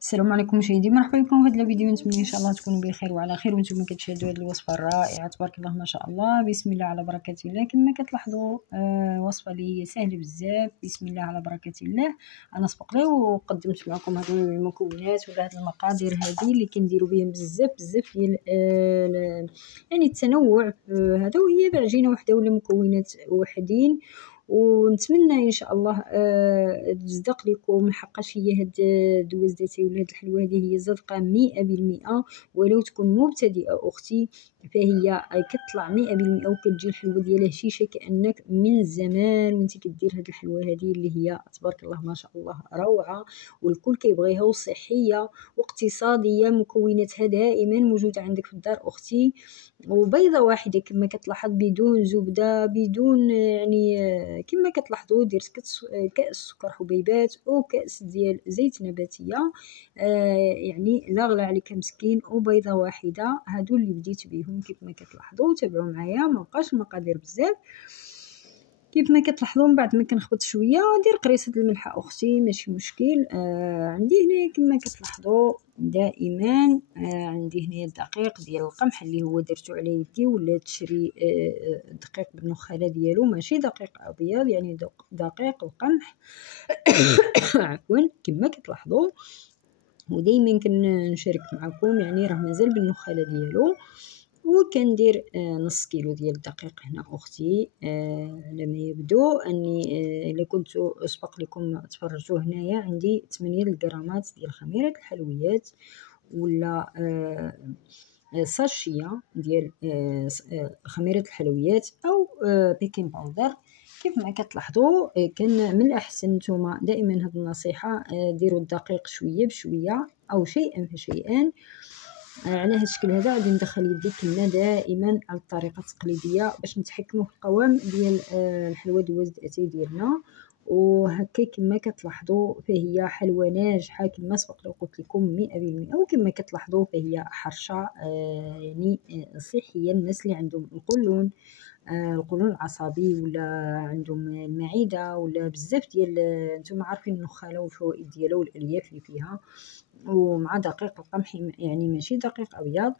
السلام عليكم مشاهدي، مرحبا بكم في هذا الفيديو. نتمنى ان شاء الله تكونوا بخير وعلى خير وانتم كتشاهدوا هذه الوصفه الرائعه تبارك الله ما شاء الله. بسم الله على بركه الله. كما كتلاحظوا وصفه اللي هي سهله بزاف. بسم الله على بركه الله. انا سبق لي وقدمت معكم هذه المكونات ولا هذه المقادير هذه اللي كنديروا بهم بزاف ديال يعني التنوع هذا، وهي بعجينه وحده ولا مكونات وحدين. ونتمنى ان شاء الله تصدق لكم حقاش هي هاد الدوازداتي ولا هاد الحلوه هذه هي صادقه 100%. ولو تكون مبتدئه اختي فهي كتطلع 100% وكتجي الحلوه ديالها هشيشه كانك من زمان وانت كدير هاد الحلوه هذه اللي هي تبارك الله ما شاء الله روعه، والكل كيبغيها، وصحيه واقتصاديه. مكوناتها دائما موجوده عندك في الدار اختي. وبيضه واحده كما كتلاحظ، بدون زبده، بدون يعني كما كتلاحظوا درت كاس سكر حبيبات وكاس ديال زيت نباتيه، يعني لا غلا عليك مسكين. وبيضه واحده، هادو اللي بديت بهم كما كتلاحظوا. تابعوا معايا، ما بقاش المقادير بزاف كيف ما كتلاحظوا. من بعد ما كنخبط شويه ندير قريصه الملح اختي، ماشي مشكل. عندي هنا كما كتلاحظوا دائما عندي هنا الدقيق ديال القمح اللي هو درتو على يدي، ولا تشري دقيق بالنخاله ديالو، ماشي دقيق ابيض، يعني دقيق القمح عفوا كما كتلاحظوا. ودائما كنشارك معكم، يعني راه مازال بالنخاله ديالو. وكندير نص كيلو ديال الدقيق هنا اختي. على ما يبدو اني الا كنتو سبق لكم تفرجتوا، هنايا عندي 8 غرامات ديال خميره الحلويات، ولا ساشيه ديال خميره الحلويات، او بيكين باودر. كيف ما كتلاحظوا كان من الاحسن نتوما دائما هذه النصيحه ديروا الدقيق شويه بشويه او شيئا فشيئا. على هذا الشكل هذا غادي ندخل يدي كما دائما على الطريقه التقليديه باش نتحكموا في القوام ديال الحلوى دوازداتي ديالنا. وهكا كما كتلاحظوا فهي حلوى ناجحه كما سبق لو قلت لكم 100%. وكما كتلاحظوا فهي حرشه يعني صحيه. الناس اللي عندهم القولون العصبي، ولا عندهم المعده، ولا بزاف ديال نتوما عارفين النخاله والفوائد ديالها والالياف اللي فيها. ومع دقيق القمح، يعني ماشي دقيق ابيض.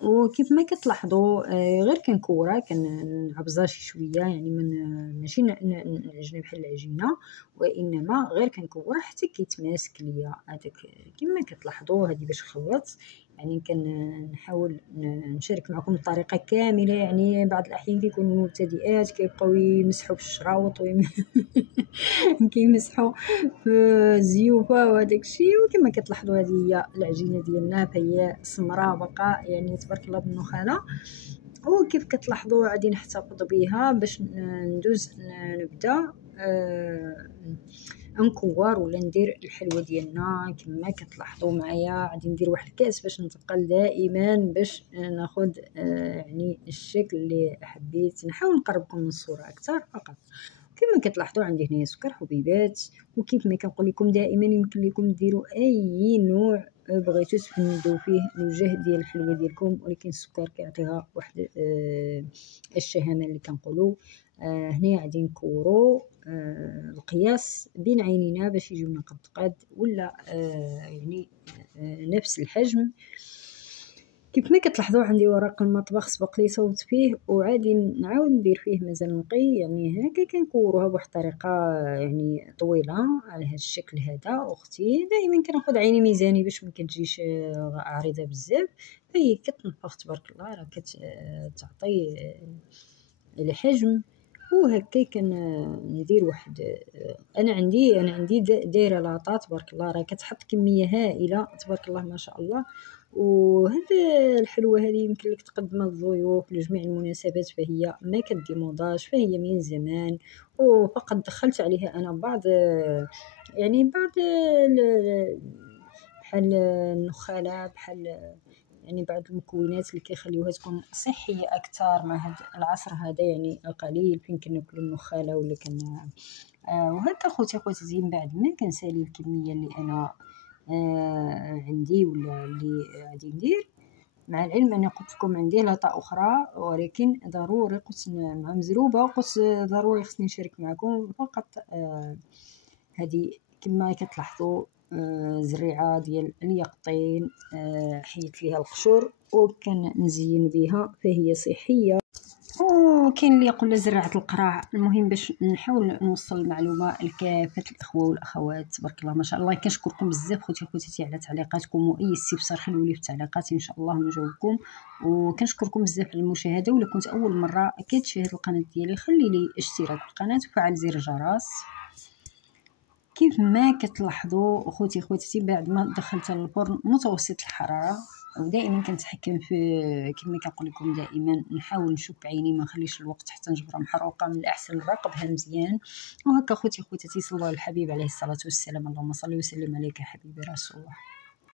وكيف ما كتلاحظوا غير كنكورها كنعبزها شي شويه، يعني ماشي نعجنها بحال العجينه، وانما غير كنكورها حتى كيتماسك ليا هذاك. كما كتلاحظوا هذه باش خلطت، يعني كنحاول نشارك معكم الطريقه كامله. يعني بعض الاحيان كيكونوا المبتدئات كيبقاو يمسحوا في الشراوط كيمسحوا في الزيوفه وهداك الشيء. وكما كتلاحظوا هذه هي العجينه ديالنا، فهي سمراء بقى يعني تبارك الله بالنخاله. وكيف كتلاحظوا غادي نحتفظ بها باش ندوز نبدا نكور ولا ندير الحلوه ديالنا. كما كتلاحظوا معايا غادي ندير واحد الكاس باش نتقل دائما باش ناخذ يعني الشكل اللي حبيت. نحاول نقربكم من الصوره اكثر فقط. كما كتلاحظوا عندي هنا سكر حبيبات. وكيف ما كنقول لكم دائما يمكن لكم ديروا اي نوع بغيتو تفندوا فيه الوجه ديال الحلوه ديالكم، ولكن السكر كيعطيها واحد الشهامه اللي كنقولوا. هنا غادي نكوروا القياس بين عينينا باش يجيو لنا قد ولا يعني نفس الحجم. كيف ما كتلاحظوا عندي ورق المطبخ سبق لي صوبت فيه، وعادي نعاود ندير فيه مازال نقي. يعني هكا كنكوروها بواحد الطريقه يعني طويله على هذا الشكل هذا اختي. دائما كناخذ عيني ميزاني باش ما كتجيش عريضه بزاف، فهي كتنفخ تبارك الله، راه كتعطي الحجم. وهكا كندير واحد انا عندي دايره لاطه تبارك الله، راه كتحط كميه هائله تبارك الله ما شاء الله. وهذا الحلوه هذه يمكن لك تقدمها للضيوف لجميع المناسبات، فهي ما كديموضاش، فهي من زمان. وفقط دخلت عليها انا بعض يعني بعض بحال النخاله، بحال يعني بعض المكونات اللي كيخليوها تكون صحيه اكثر مع هذا العصر هذا، يعني القليل فين كناكلوا النخاله ولا وهكا خوتي خواتاتي. من بعد ما كنسالي الكميه اللي انا عندي ولا اللي غادي ندير، مع العلم انا قلت لكم عندي لاطه اخرى، ولكن ضروري قلت مع مزروبه، قلت ضروري خصني نشارك معكم فقط هذه. كما كتلاحظوا زريعه ديال اليقطين، حيدت ليها القشور وكنزين بها، فهي صحيه. وكاين اللي يقول زرعه القراع. المهم باش نحاول نوصل المعلومه لكافه الاخوه والاخوات. تبارك الله ما شاء الله. كنشكركم بزاف خوتي خواتاتي على تعليقاتكم، واي استفسار خليولي في التعليقات ان شاء الله نجاوبكم. وكنشكركم بزاف على المشاهده. ولا كنت اول مره كتشاهد القناه ديالي خلي لي اشتراك في القناه وفعل زر الجرس. كيف ما كتلاحظوا اخوتي خواتاتي، بعد ما دخلت الفرن متوسط الحراره، ودائما كنتحكم في، كما كنقول لكم دائما نحاول نشوف بعيني، ما نخليش الوقت حتى نجبرها محروقه، من الاحسن نراقبها مزيان. وهكا خوتي خواتاتي، صلوا على الحبيب عليه الصلاه والسلام. اللهم صل وسلم عليك حبيبي رسول الله.